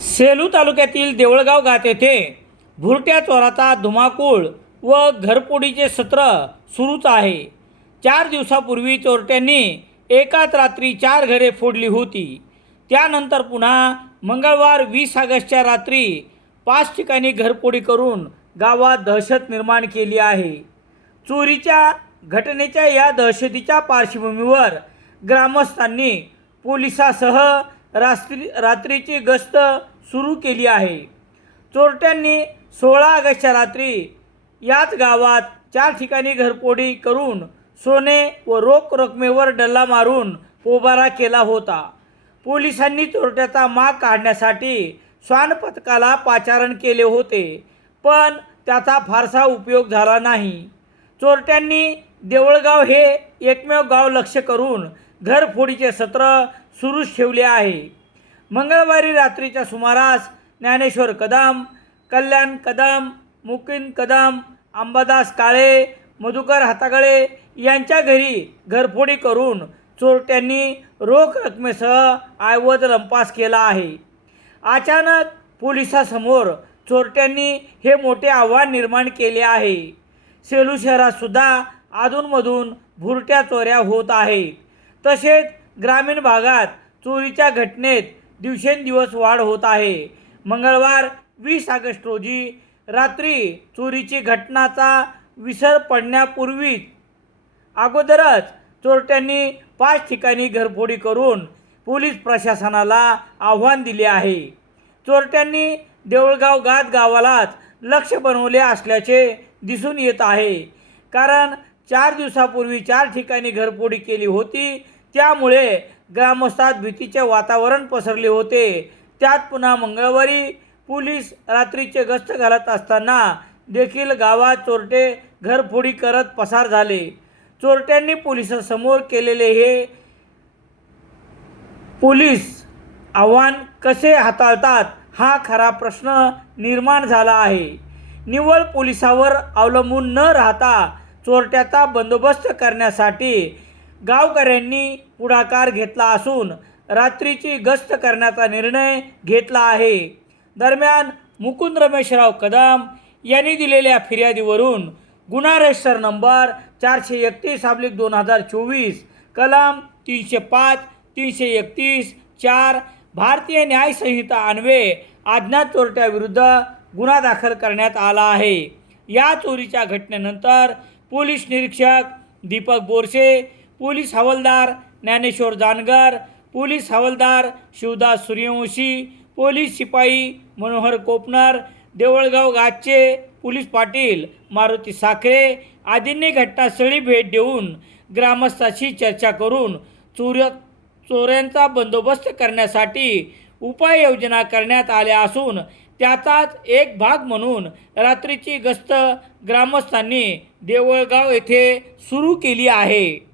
सेलू तालुक्यातील देवळगाव गात येथे भुरट्या चोराचा धुमाकूळ व घरपोडीचे सत्र सुरूच आहे. चार दिवसापूर्वी चोरट्यांनी एकाच रात्री चार घरे फोडली होती. त्यानंतर पुन्हा मंगळवार वीस ऑगस्टच्या रात्री पाच ठिकाणी घरपोडी करून गावात दहशत निर्माण केली आहे. चोरीच्या घटनेच्या या दहशतीच्या पार्श्वभूमीवर ग्रामस्थांनी पोलिसासह रात्री रात्रीची गस्त सुरू केली आहे. चोरट्यांनी सोळा ऑगस्टच्या रात्री याच गावात चार ठिकाणी घरपोडी करून सोने व रोख रकमेवर डल्ला मारून पोबारा केला होता. पोलिसांनी चोरट्याचा माग काढण्यासाठी श्वान पथकाला पाचारण केले होते पण त्याचा फारसा उपयोग झाला नाही. चोरट्यांनी देवळगाव हे एकमेव गाव लक्ष करून घरफोडीचे सत्र सुरूच ठेवले आहे. मंगळवारी रात्रीच्या सुमारास ज्ञानेश्वर कदम कल्याण कदम मुकिन कदम अंबादास काळे मधुकर हातागळे यांच्या घरी घरफोडी करून चोरट्यांनी रोख रकमेसह आयवद लंपास केला आहे. अचानक पोलिसासमोर चोरट्यांनी हे मोठे आव्हान निर्माण केले आहे. सेलू शहरातसुद्धा अधूनमधून भुरट्या चोऱ्या होत आहेत. तसेच ग्रामीण भागात चोरीच्या घटनेत दिवसेंदिवस वाढ होत आहे. मंगळवार वीस ऑगस्ट रोजी रात्री चोरीची घटनाचा विसर पडण्यापूर्वीच अगोदरच चोरट्यांनी पाच ठिकाणी घरफोडी करून पोलीस प्रशासनाला आव्हान दिले आहे. चोरट्यांनी देऊळगाव गात गावालाच लक्ष बनवले असल्याचे दिसून येत आहे. कारण चार दिवसापूर्वी चार ठिकाणी घरफोडी केली होती त्यामुळे ग्रामस्थात भीतीचे वातावरण पसरले होते. त्यात पुन्हा मंगळवारी पोलीस रात्रीचे गस्त घालत असताना देखील गावात चोरटे घरफोडी करत पसार झाले. चोरट्यांनी पोलिसांसमोर केलेले हे पोलीस आव्हान कसे हाताळतात हा खरा प्रश्न निर्माण झाला आहे. निव्वळ पोलिसावर अवलंबून न राहता चोरट्याचा बंदोबस्त करण्यासाठी गावकऱ्यांनी पुढाकार घेतला असून रात्रीची गस्त करण्याचा निर्णय घेतला आहे. दरम्यान मुकुंद रमेशराव कदम यांनी दिलेल्या फिर्यादीवरून गुन्हा रजिस्टर नंबर चारशे एकतीस अब्लिक दोन हजार चोवीस कलम तीनशे पाच तीनशे एकतीस चार भारतीय न्यायसंहिता अन्वे अन्वये अज्ञात चोरट्याविरुद्ध गुन्हा दाखल करण्यात आला आहे. या चोरीच्या घटनेनंतर पोलीस निरीक्षक दीपक बोरसे पोलीस हवालदार ज्ञानेश्वर जानगर पोलीस हवालदार शिवदास सूर्यवंशी पोलीस शिपाई मनोहर कोपनर देवळगाव गाचे पोलीस पाटील मारुती साखरे आदींनी घटनास्थळी भेट देऊन ग्रामस्थाशी चर्चा करून चोर चोऱ्यांचा बंदोबस्त करण्यासाठी उपाययोजना करण्यात आल्या असून त्याचाच एक भाग म्हणून रात्रीची गस्त ग्रामस्थांनी देवळगाव येथे सुरू केली आहे.